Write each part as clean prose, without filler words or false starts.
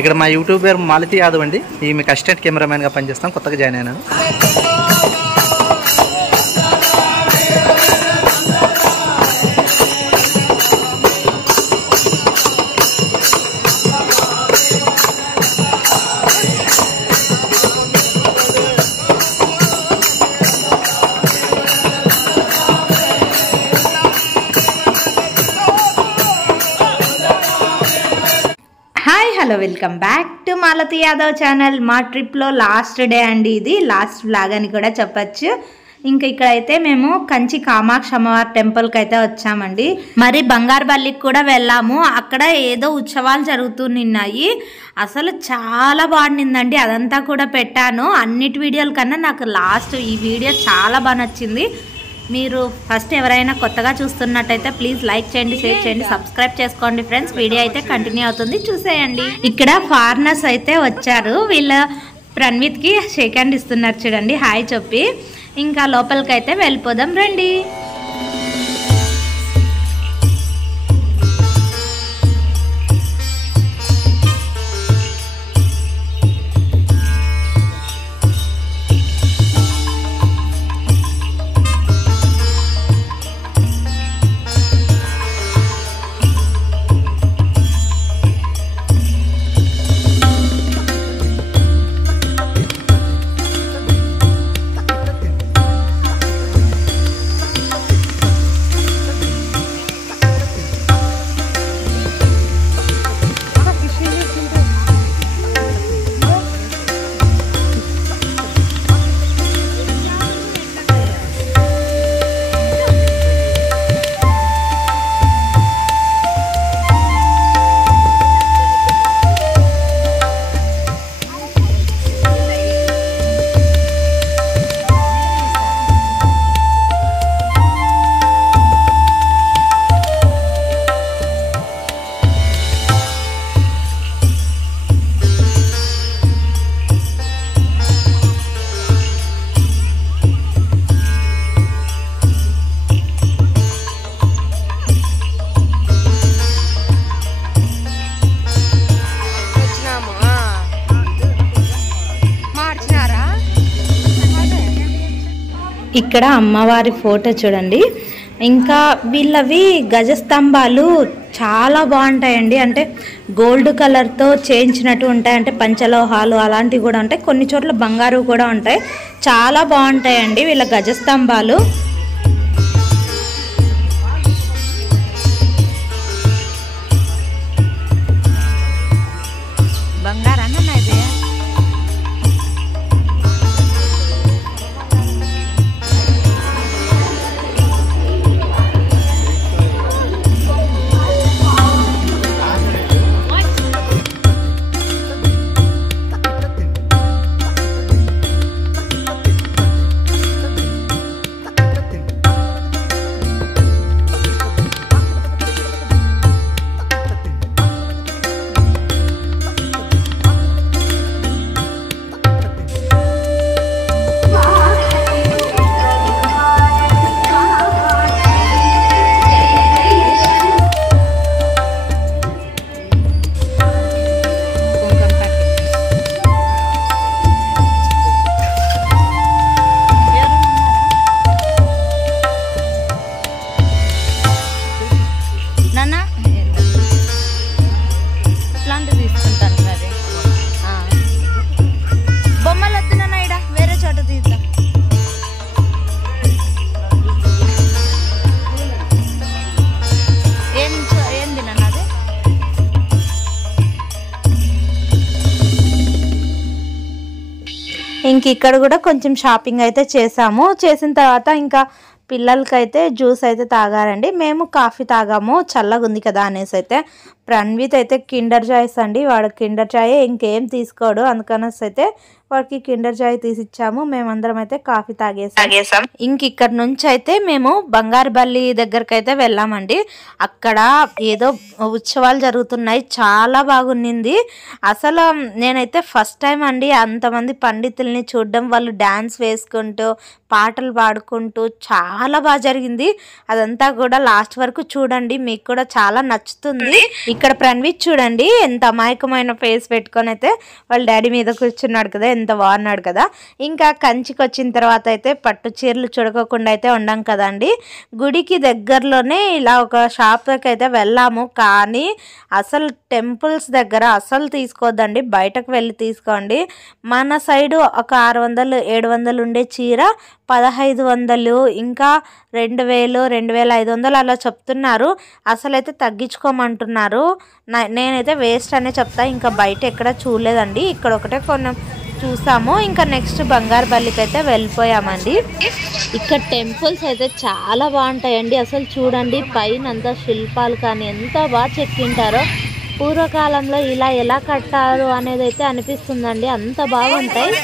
ఇక్కడ మా యూట్యూబర్ మాలతి యాదవ్ అండి, మీకు అసిస్టెంట్ కెమెరామెన్గా పనిచేస్తాం, కొత్తగా జాయిన్ అయినాను. Hello welcome back to Malathi Yadav channel. మా ట్రిప్లో లాస్ట్ డే అండి, ఇది లాస్ట్ వ్లాగ్ అని కూడా చెప్పచ్చు. ఇంకా ఇక్కడైతే మేము కంచి కామాక్షి అమ్మవారి టెంపుల్కి అయితే వచ్చామండి. మరి బంగారుపల్లికి కూడా వెళ్ళాము. అక్కడ ఏదో ఉత్సవాలు జరుగుతున్నాయి. అసలు చాలా బాగుండిందండి, అదంతా కూడా పెట్టాను. అన్నిటి వీడియోల కన్నా నాకు లాస్ట్ ఈ వీడియో చాలా బాగా నచ్చింది. మీరు ఫస్ట్ ఎవరైనా కొత్తగా చూస్తున్నట్టయితే ప్లీజ్ లైక్ చేయండి, షేర్ చేయండి, సబ్స్క్రైబ్ చేసుకోండి ఫ్రెండ్స్. వీడియో అయితే కంటిన్యూ అవుతుంది, చూసేయండి. ఇక్కడ ఫారినర్స్ అయితే వచ్చారు, వీళ్ళ ప్రణ్విత్కి షేక్ హ్యాండ్ ఇస్తున్నారు చూడండి, హాయ్ చెప్పి. ఇంకా లోపలికి అయితే వెళ్ళిపోదాం రండి. ఇక్కడ అమ్మవారి ఫోటో చూడండి. ఇంకా వీళ్ళవి గజస్తంభాలు చాలా బాగుంటాయండి, అంటే గోల్డ్ కలర్తో చేయించినట్టు ఉంటాయి, అంటే పంచలోహాలు అలాంటివి కూడా ఉంటాయి, కొన్ని చోట్ల బంగారు కూడా ఉంటాయి. చాలా బాగుంటాయండి వీళ్ళ గజస్తంభాలు. ఇంక ఇక్కడ కూడా కొంచెం షాపింగ్ అయితే చేసాము. చేసిన తర్వాత ఇంకా పిల్లలకైతే జ్యూస్ అయితే తాగారండి, మేము కాఫీ తాగాము, చల్లగా ఉంది కదా అనేసి. అయితే ప్రణ్విత్ అయితే కిండర్ జాయ్స్ అండి, వాడు కిండర్ జాయ్ ఇంకేం తీసుకోడు, అందుకనేసి అయితే వాడికి కిండర్ జాయ్ తీసిచ్చాము. మేమందరం అయితే కాఫీ తాగేసాం. ఇంక ఇక్కడ నుంచి అయితే మేము బంగారుపల్లి దగ్గరకు అయితే వెళ్ళామండి. అక్కడ ఏదో ఉత్సవాలు జరుగుతున్నాయి, చాలా బాగుంది. అసలు నేనైతే ఫస్ట్ టైం అండి అంతమంది పండితుల్ని చూడడం, వాళ్ళు డాన్స్ వేసుకుంటూ పాటలు పాడుకుంటూ చాలా బాగా జరిగింది. అదంతా కూడా లాస్ట్ వరకు చూడండి, మీకు కూడా చాలా నచ్చుతుంది. ఇక్కడ ప్రణ్విత్ చూడండి ఎంత అమాయకమైన ఫేస్ పెట్టుకొని అయితే వాళ్ళ డాడీ మీద కూర్చున్నాడు కదా, ఎంత బాగున్నాడు కదా. ఇంకా కంచికి వచ్చిన తర్వాత అయితే పట్టు చీరలు చూడకోకుండా అయితే ఉండం కదండి. గుడికి దగ్గరలోనే ఇలా ఒక షాప్కి అయితే వెళ్ళాము, కానీ అసలు టెంపుల్స్ దగ్గర అసలు తీసుకోవద్దండి, బయటకు వెళ్ళి తీసుకోండి. మన సైడు ఒక 600-700 ఉండే చీర 1500, ఇంకా 2000, 2500 అలా చెప్తున్నారు. అసలు అయితే తగ్గించుకోమంటున్నారు. నేనైతే వేస్ట్ అనే చెప్తా, ఇంకా బయట ఎక్కడ చూడలేదండి, ఇక్కడ ఒకటే కొన్ని చూసాము. ఇంకా నెక్స్ట్ బంగారుపల్లికి అయితే వెళ్ళిపోయామండి. ఇక్కడ టెంపుల్స్ అయితే చాలా బాగుంటాయండి. అసలు చూడండి పైన అంతా శిల్పాలు కానీ ఎంత బాగా చెక్కింటారో. పూర్వకాలంలో ఇలా ఎలా కట్టారు అనేది అయితే అనిపిస్తుందండి, అంత బాగుంటాయి.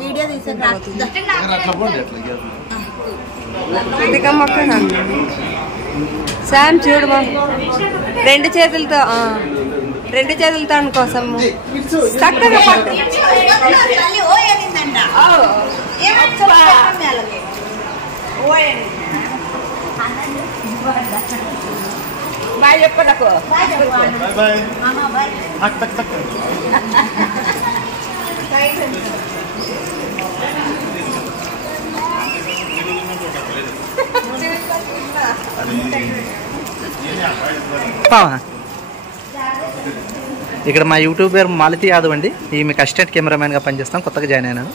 వీడియో శామ్ చూడు రెండు చేతులతో అనుకోసము చక్కగా బాయ్ చెప్పు నాకు. ఇక్కడ మా యూట్యూబర్ మాలతి యాదవ్ అండి, ఈమె అసిస్టెంట్ కెమెరామెన్గా పనిచేస్తాం, కొత్తగా జాయిన్ అయినాను.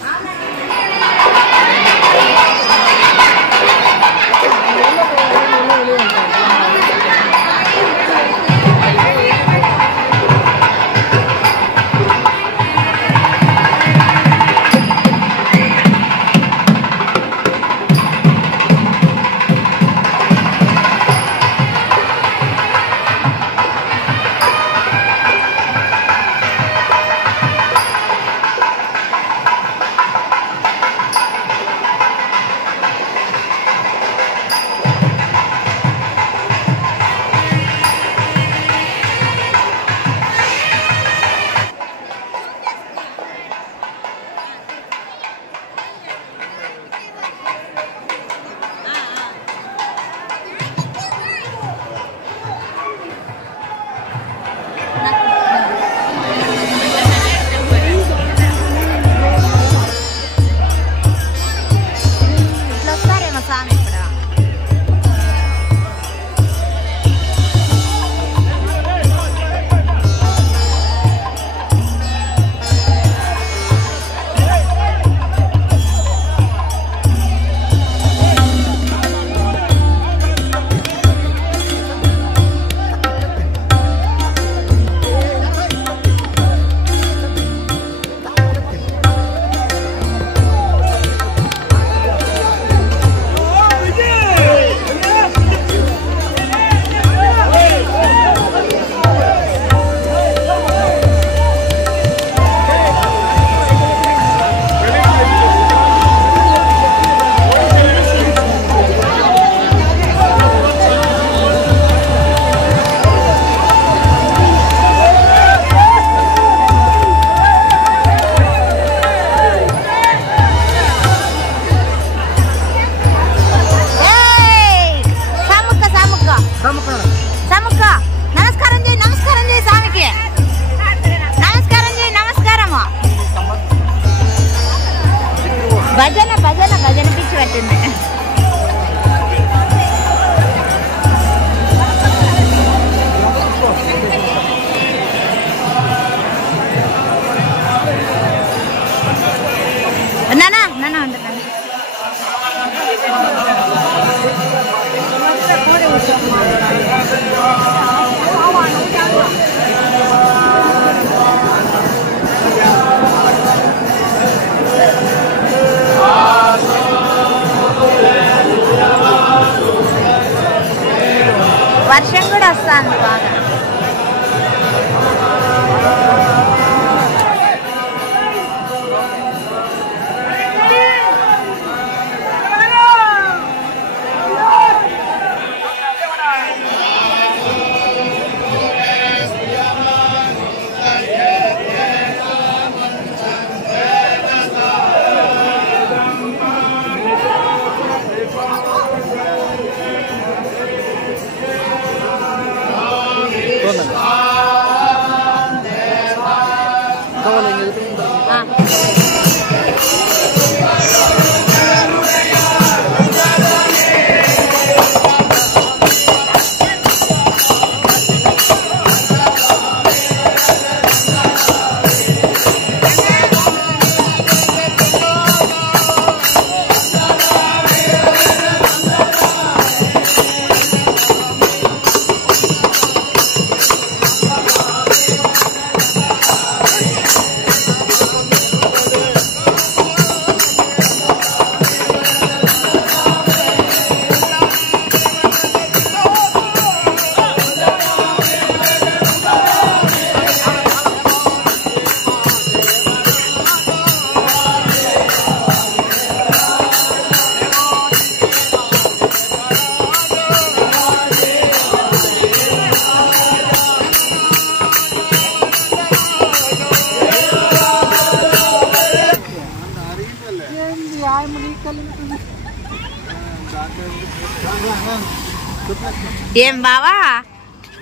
ఏం బావా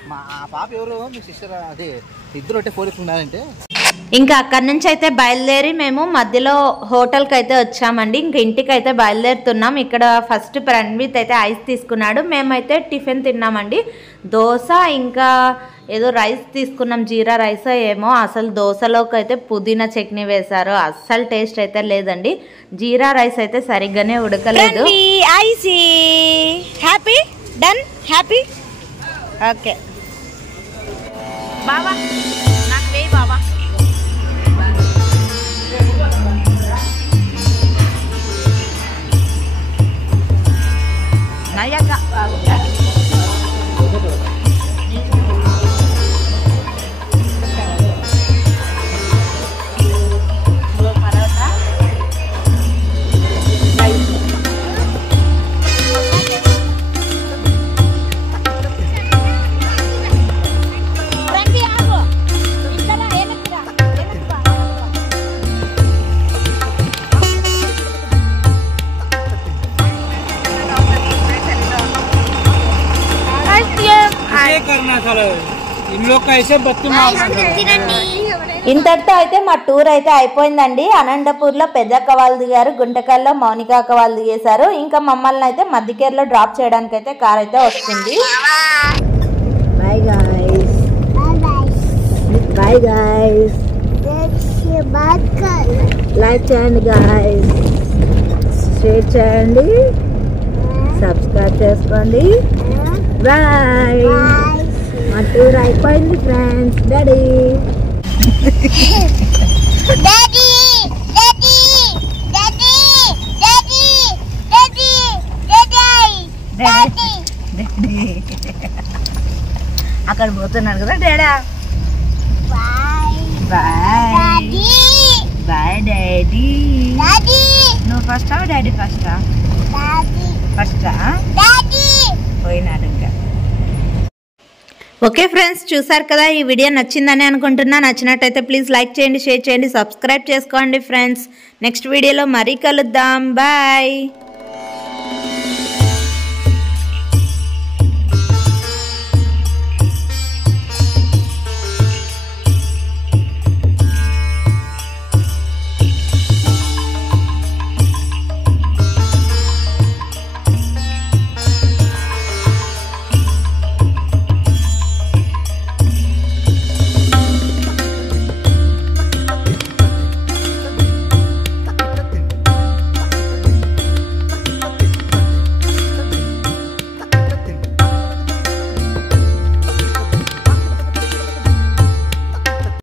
మా పాప ఎవరు మీ సిస్టర్ అదే ఇద్దరు ఒకటే పోలీసులు ఉన్నారంటే ఇంకా అక్కడి నుంచి అయితే బయలుదేరి మేము మధ్యలో హోటల్కి అయితే వచ్చామండి. ఇంక ఇంటికి అయితే బయలుదేరుతున్నాం. ఇక్కడ ఫస్ట్ ప్రణ్విత్ అయితే ఐస్ తీసుకున్నాడు, మేమైతే టిఫిన్ తిన్నామండి. దోశ ఇంకా ఏదో రైస్ తీసుకున్నాం, జీరా రైస్ ఏమో. అసలు దోశలోకి అయితే పుదీనా చట్నీ వేశారు, అస్సలు టేస్ట్ అయితే లేదండి. జీరా రైస్ అయితే సరిగ్గానే ఉడకలేదు. హ్యాపీ డన్ హ్యాపీ ఓకే బావా నాకు వేయి బావా. ఇంతటితో అయితే మా టూర్ అయితే అయిపోయిందండి. అనంతపూర్లో పెద్దక్క వాళ్ళు దిగారు, గుంటకల్లో మౌనిక అక్క వాళ్ళు దిగేశారు. ఇంకా మమ్మల్ని అయితే మధ్యకేర్లో డ్రాప్ చేయడానికి అయితే కార్ అయితే వస్తుంది. Bye guys, bye guys, like చేయండి గైస్, షేర్ చేయండి, సబ్స్క్రైబ్ చేసుకోండి. బాయ్. మా టూర్ అయిపోయింది ఫ్రెండ్స్. డాడీ అక్కడ పోతున్నాడు కదా డాడా. Bye bye daddy. నువ్వు ఫస్టా డాడీ ఫస్టా? ఫస్టా పోయినాడు ఇంకా. ఓకే ఫ్రెండ్స్, చూసారు కదా, ఈ వీడియో నచ్చిందని అనుకుంటున్నా. నచ్చినట్టయితే ప్లీజ్ లైక్ చేయండి, షేర్ చేయండి, సబ్స్క్రైబ్ చేసుకోండి ఫ్రెండ్స్. నెక్స్ట్ వీడియోలో మరీ కలుద్దాం. బాయ్.